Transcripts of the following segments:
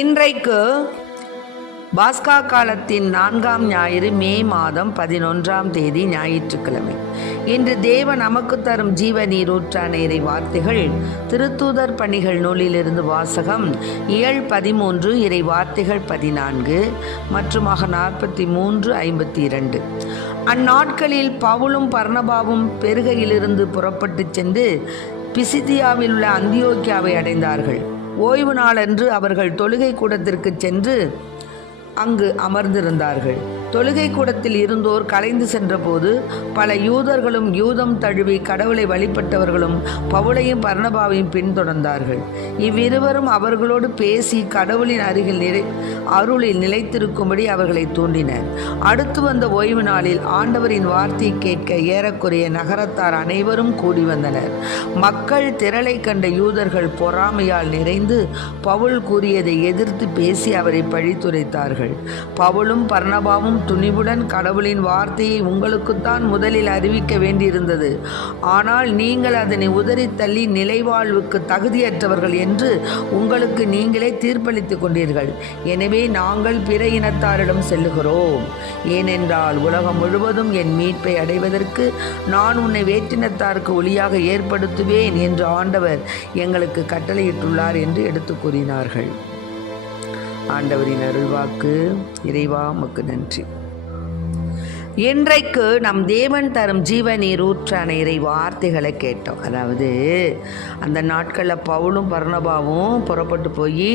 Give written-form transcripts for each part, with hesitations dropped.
இன்றைக்கு பாஸ்கா காலத்தின் 4ஆம் ஞாயிறு, மே மாதம் 11ஆம் தேதி, ஞாயிற்றுக்கிழமை. இன்று தேவன் நமக்கு தரும் ஜீவ நீரூற்றான இறை வார்த்தைகள் திருத்தூதர் பணிகள் நூலிலிருந்து வாசகம். இயல் 13, இறை வார்த்தைகள் 14 மற்றும் 43, 52. அந்நாட்களில் பவுலும் பர்னபாவும் பெருகையிலிருந்து புறப்பட்டு சென்று பிசிதியாவில் உள்ள அந்தியோக்கியாவை அடைந்தார்கள். ஓய்வு நாளன்று அவர்கள் தொழுகை கூடத்திற்கு சென்று அங்கு அமர்ந்திருந்தார்கள். தொழுகை கூடத்தில் இருந்தோர் கலைந்து சென்றபோது பல யூதர்களும் யூதம் தழுவி கடவுளை வழிபட்டவர்களும் பவுலையும் பர்னபாவையும் பின்தொடர்ந்தார்கள். இவ்விருவரும் அவர்களோடு பேசி கடவுளின் அருளில் நிலைத்திருக்கும்படி அவர்களை தூண்டினர். அடுத்து வந்த ஓய்வு நாளில் ஆண்டவரின் வார்த்தை கேட்க ஏறக்குறைய நகரத்தார் அனைவரும் கூடி வந்தனர். மக்கள் திரளை கண்ட யூதர்கள் பொறாமையால் நிறைந்து பவுல் கூறியதை எதிர்த்து பேசி அவரை பழித்துரைத்தார்கள். பவுலும் பர்னபாவும் துணிவுடன் கடவுளின் வார்த்தையை உங்களுக்குத்தான் முதலில் அறிவிக்க வேண்டியிருந்தது, ஆனால் நீங்கள் அதனை உதறி தள்ளி நிலைவாழ்வுக்கு தகுதியற்றவர்கள் என்று உங்களுக்கு நீங்களே தீர்ப்பளித்துக் கொண்டீர்கள். எனவே நாங்கள் பிற இனத்தாரிடம் செல்லுகிறோம். ஏனென்றால் உலகம் முழுவதும் என் மீட்பை அடைவதற்கு நான் உன்னை வேற்றினத்தாருக்கு ஒளியாக ஏற்படுத்துவேன் என்று ஆண்டவர் எங்களுக்கு கட்டளையிட்டுள்ளார் என்று எடுத்து கூறினார்கள். ஆண்டவரின் அருள்வாக்கு. இறைவா உமக்கு நன்றி. இன்றைக்கு நம் தேவன் தரும் ஜீவ நீரூற்றான இறை வார்த்தைகளை கேட்டோம். அதாவது அந்த நாட்களில் பவுலும் பர்னபாவும் புறப்பட்டு போய்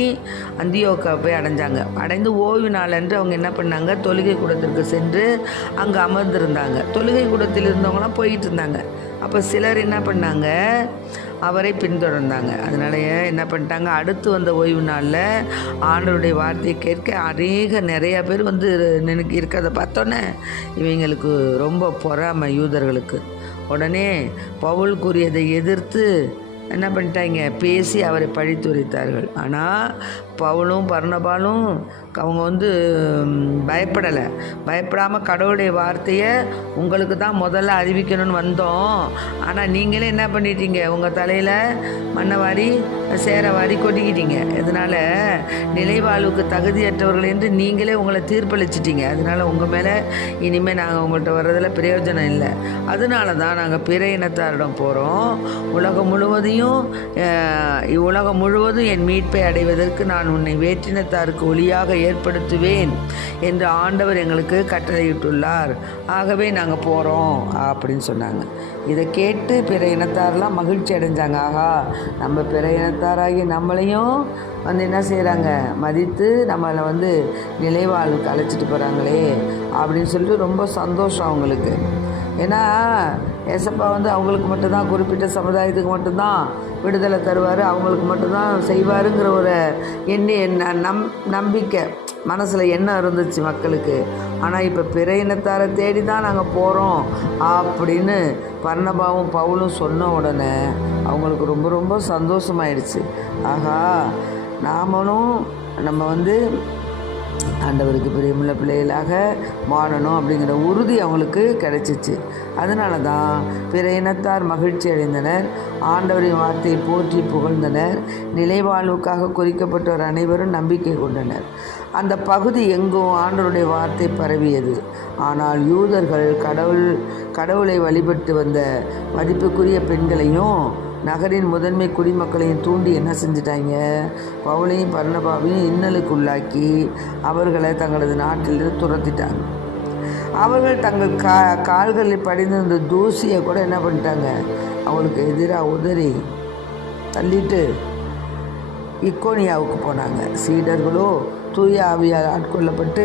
அந்தியோக்கா போய் அடைஞ்சாங்க. அடைந்து ஓய்வு நாளன்று அவங்க என்ன பண்ணாங்க, தொழுகை கூடத்திற்கு சென்று அங்கே அமர்ந்திருந்தாங்க. தொழுகை கூடத்தில் இருந்தவங்களாம் போயிட்டு இருந்தாங்க. அப்போ சிலர் என்ன பண்ணாங்க, அவரை பின்தொடர்ந்தாங்க. அதனால என்ன பண்ணிட்டாங்க, அடுத்து வந்த ஓய்வு நாளில் ஆண்டவருடைய வார்த்தையை கேட்க நிறையா பேர் வந்து இருக்கிறத பார்த்தோன்னே இவங்களுக்கு ரொம்ப பொறாமை யூதர்களுக்கு. உடனே பவுல் கூறியதை எதிர்த்து என்ன பண்ணிட்டாங்க, பேசி அவரை பழித்துரைத்தார்கள். ஆனால் பவுலும் பர்னபாலும் அவங்க வந்து பயப்படாமல் கடவுளுடைய வார்த்தையை உங்களுக்கு தான் முதல்ல அறிவிக்கணும்னு வந்தோம். ஆனால் நீங்களே என்ன பண்ணிட்டீங்க, உங்கள் தலையில் மண்ணை வாரி சேர வாரி கொட்டிக்கிட்டீங்க. இதனால் நிலைவாழ்வுக்கு தகுதியற்றவர்கள் என்று நீங்களே உங்களை தீர்ப்பளிச்சிட்டீங்க. அதனால் உங்கள் மேலே இனிமேல் நாங்கள் உங்கள்கிட்ட வர்றதில் பிரயோஜனம் இல்லை. அதனால தான் நாங்கள் பிற இனத்தாரிடம் போகிறோம். உலகம் முழுவதும் என் மீட்பை அடைவதற்கு நான் உன்னை வேற்றினத்தாருக்கு ஒளியாக ஏற்படுத்துவேன் என்று ஆண்டவர் எங்களுக்கு கட்டளையிட்டுள்ளார். ஆகவே நாங்கள் போகிறோம் அப்படின்னு சொன்னாங்க. இதை கேட்டு பிற இனத்தாரெலாம் மகிழ்ச்சி அடைஞ்சாங்க. ஆகா, நம்ம பிற இனத்தாராகி நம்மளையும் வந்து என்ன செய்கிறாங்க, மதித்து நம்மளை வந்து நிலைவாழ்வுக்கு அழைச்சிட்டு போகிறாங்களே அப்படின்னு சொல்லிட்டு ரொம்ப சந்தோஷம் அவங்களுக்கு. ஏன்னா ஏசப்பா வந்து அவங்களுக்கு மட்டும்தான், குறிப்பிட்ட சமுதாயத்துக்கு மட்டும்தான் விடுதலை தருவார், அவங்களுக்கு மட்டும்தான் செய்வாருங்கிற ஒரு நம்பிக்கை மனசில் எண்ணம் இருந்துச்சு மக்களுக்கு. ஆனால் இப்போ பிற இனத்தாரை தேடி தான் நாங்கள் போகிறோம் அப்படின்னு பர்னபாவும் பவுலும் சொன்ன உடனே அவங்களுக்கு ரொம்ப ரொம்ப சந்தோஷமாயிடுச்சு. ஆகா, நாமளும் நம்ம வந்து ஆண்டவருக்கு பிரியமுள்ள பிள்ளைகளாக வாழணும் அப்படிங்கிற உறுதி அவங்களுக்கு கிடைச்சிச்சு. அதனால தான் பிற இனத்தார் மகிழ்ச்சி அடைந்தனர், ஆண்டவரின் வார்த்தையை போற்றி புகழ்ந்தனர், நிலைவாழ்வுக்காக குறிக்கப்பட்டவர் அனைவரும் நம்பிக்கை கொண்டனர். அந்த பகுதி எங்கும் ஆண்டவருடைய வார்த்தை பரவியது. ஆனால் யூதர்கள் கடவுளை வழிபட்டு வந்த மதிப்புக்குரிய பெண்களையும் நகரின் முதன்மை குடிமக்களையும் தூண்டி என்ன செஞ்சிட்டாங்க, பவுலையும் பர்னபாவையும் இன்னலுக்கு உள்ளாக்கி அவர்களை தங்களது நாட்டிலிருந்து துரத்திட்டாங்க. அவர்கள் தங்கள் கால்களில் படிந்திருந்த தூசியை கூட என்ன பண்ணிட்டாங்க, அவங்களுக்கு எதிராக உதறி தள்ளிட்டு இக்கோனியாவுக்கு போனாங்க. சீடர்களோ தூய ஆவியால் ஆட்கொள்ளப்பட்டு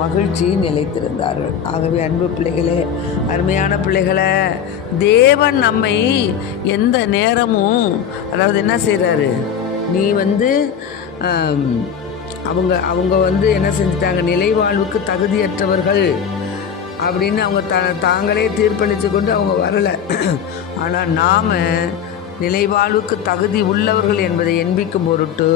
மகிழ்ச்சியில் நிலைத்திருந்தார்கள். ஆகவே அன்பு பிள்ளைகளே, அருமையான பிள்ளைகளை, தேவன் நம்மை எந்த நேரமும் அதாவது என்ன செய்கிறாரு, நீ வந்து அவங்க வந்து என்ன செஞ்சிட்டாங்க, நிலைவாழ்வுக்கு தகுதியற்றவர்கள் அப்படின்னு அவங்க தாங்களே தீர்ப்பளித்து கொண்டு அவங்க வரலை. ஆனால் நாம் நிலைவாழ்வுக்கு தகுதி உள்ளவர்கள் என்பதை எண்பிக்கும் பொருட்டு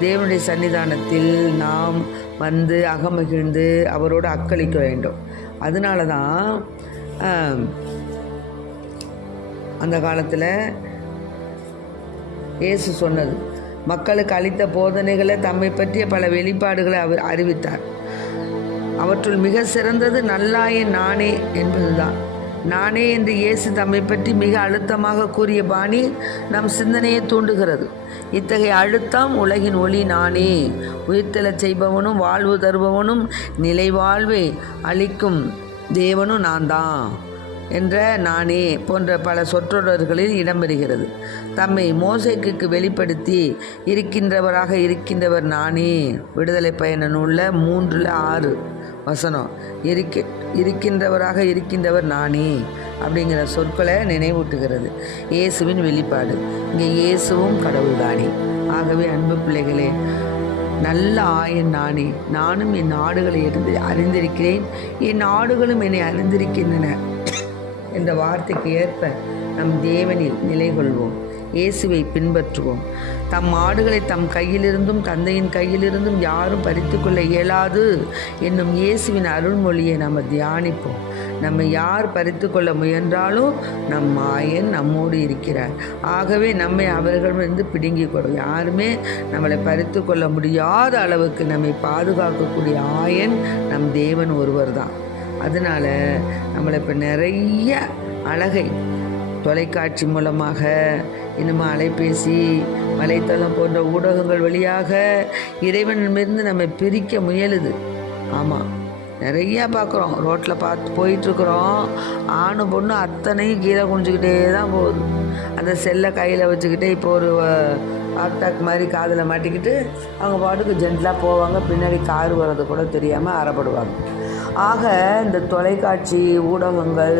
தேவனுடைய சன்னிதானத்தில் நாம் வந்து அகமகிழ்ந்து அவரோடு அக்களிக்க வேண்டும். அதனால தான் அந்த காலத்தில் இயேசு சொன்னது, மக்களுக்கு அளித்த போதனைகளை, தம்மை பற்றிய பல வெளிப்பாடுகளை அவர் அறிவித்தார். அவற்றுள் மிக சிறந்தது நல்லாயன் நானே என்பதுதான். நானே என்று இயேசு தம்மை பற்றி மிக அழுத்தமாக கூறிய பாணி நம் சிந்தனையை தூண்டுகிறது. இத்தகைய அழுத்தம், உலகின் ஒளி நானே, உயிர்த்தெழச் செய்பவனும் வாழ்வு தருபவனும் நிலை வாழ்வை அளிக்கும் தேவனும் நான் தான் என்ற நானே போன்ற பல சொற்றொடர்களில் இடம்பெறுகிறது. தம்மை மோசேக்கு வெளிப்படுத்தி இருக்கின்றவராக இருக்கின்றவர் நானே, விடுதலை பயண நூலில் 3:6 வசனம். இருக்கின்றவராக இருக்கின்றவர் நானே அப்படிங்கிற சொற்களை நினைவூட்டுகிறது. இயேசுவின் வெளிப்பாடு. இங்கே இயேசுவும் கடவுள்தானே. ஆகவே அன்பு பிள்ளைகளே, நல்ல ஆயன் நானே, நானும் என் ஆடுகளை அறிந்திருக்கிறேன், என் ஆடுகளும் என்னை அறிந்திருக்கின்றன என்ற வார்த்தைக்கு ஏற்ப நம் தேவனில் நிலை கொள்வோம், இயேசுவை பின்பற்றுவோம். தம் ஆடுகளை தம் கையிலிருந்தும் தந்தையின் கையிலிருந்தும் யாரும் பறித்து கொள்ள இயலாது என்னும் இயேசுவின் அருள்மொழியை நாம் தியானிப்போம். நம்மை யார் பறித்து கொள்ள முயன்றாலும் நம் ஆயன் நம்மோடு இருக்கிறார். ஆகவே நம்மை அவர்களிடமிருந்து பிடுங்கி கொள்ளும். யாருமே நம்மளை பறித்து கொள்ள முடியாத அளவுக்கு நம்மை பாதுகாக்கக்கூடிய ஆயன் நம் தேவன் ஒருவர் தான். அதனால் நம்மளை இப்போ நிறைய அழகை தொலைக்காட்சி மூலமாக, இன்னும் அலைபேசி, வலைத்தளம் போன்ற ஊடகங்கள் வழியாக இறைவனிடமிருந்து நம்ம பிரிக்க முயலுது. ஆமாம், நிறையா பார்க்குறோம். ரோட்டில் போயிட்டுருக்குறோம், ஆணு பொண்ணு அத்தனையும் கீழே குனிஞ்சிக்கிட்டே தான் போகுது. அந்த செல்லை கையில் வச்சுக்கிட்டே இப்போ ஒரு ஆக்டாக் மாதிரி காதில் மாட்டிக்கிட்டு அவங்க பாட்டுக்கு ஜென்டலாக போவாங்க. பின்னாடி கார் வர்றது கூட தெரியாமல் அறப்படுவாங்க. ஆக இந்த தொலைக்காட்சி ஊடகங்கள்,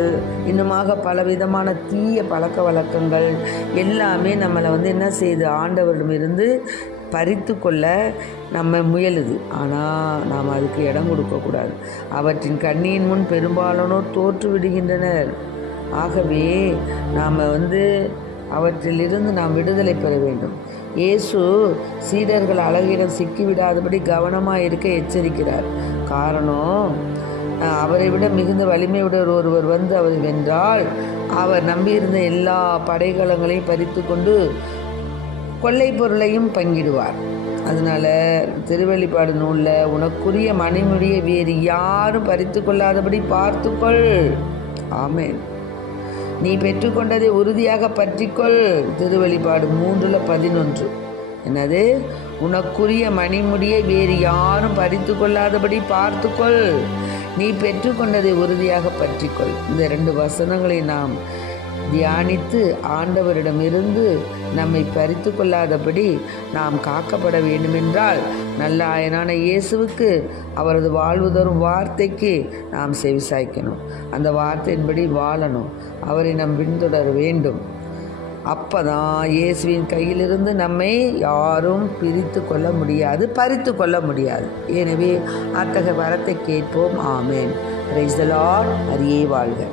இன்னுமாக பலவிதமான தீய பழக்க வழக்கங்கள் எல்லாமே நம்மளை என்ன செய்யுது, ஆண்டவரிடமிருந்து பறித்து கொள்ள நம்ம முயலுது. ஆனால் நாம் அதுக்கு இடம் கொடுக்கக்கூடாது. அவற்றின் கண்ணியின் முன் பெரும்பாலானோர் தோற்று விடுகின்றனர். ஆகவே நாம் அவற்றிலிருந்து நாம் விடுதலை பெற வேண்டும். இயேசு சீடர்கள் அழகிடம் சிக்கிவிடாதபடி கவனமாக இருக்க எச்சரிக்கிறார். காரணம், அவரை விட மிகுந்த வலிமையுடைய ஒருவர் அவர் வென்றால் அவர் நம்பியிருந்த எல்லா படைக்கலங்களையும் பறித்து கொண்டு கொள்ளை பொருளையும் பங்கிடுவார். அதனால் திருவெளிப்பாடு நூலில் உனக்குரிய மணிமுடியை வேறு யாரும் பறித்து கொள்ளாதபடி பார்த்துக்கொள். ஆமென். நீ பெற்றுக்கொண்டதை உறுதியாக பற்றிக்கொள். திருவெளிப்பாடு 3:11. என்னது? உனக்குரிய மணிமுடியை வேறு யாரும் பறித்து கொள்ளாதபடி பார்த்துக்கொள், நீ பெற்றுக்கொண்டதை உறுதியாக பற்றிக்கொள். இந்த 2 வசனங்களை நாம் தியானித்து ஆண்டவரிடமிருந்து நம்மை பறித்து கொள்ளாதபடி நாம் காக்கப்பட வேண்டுமென்றால் நல்ல ஆயனான இயேசுவுக்கு, அவரது வாழ்வு தரும் வார்த்தைக்கு நாம் செவிசாய்க்கணும். அந்த வார்த்தையின்படி வாழணும். அவரை நாம் பின்தொடர வேண்டும். அப்போதான் இயேசுவின் கையிலிருந்து நம்மை யாரும் பிரித்து கொள்ள முடியாது, பறித்து கொள்ள முடியாது. எனவே அத்தகைய வரத்தை கேட்போம். ஆமேன். Praise the Lord. அரியே வாழ்க.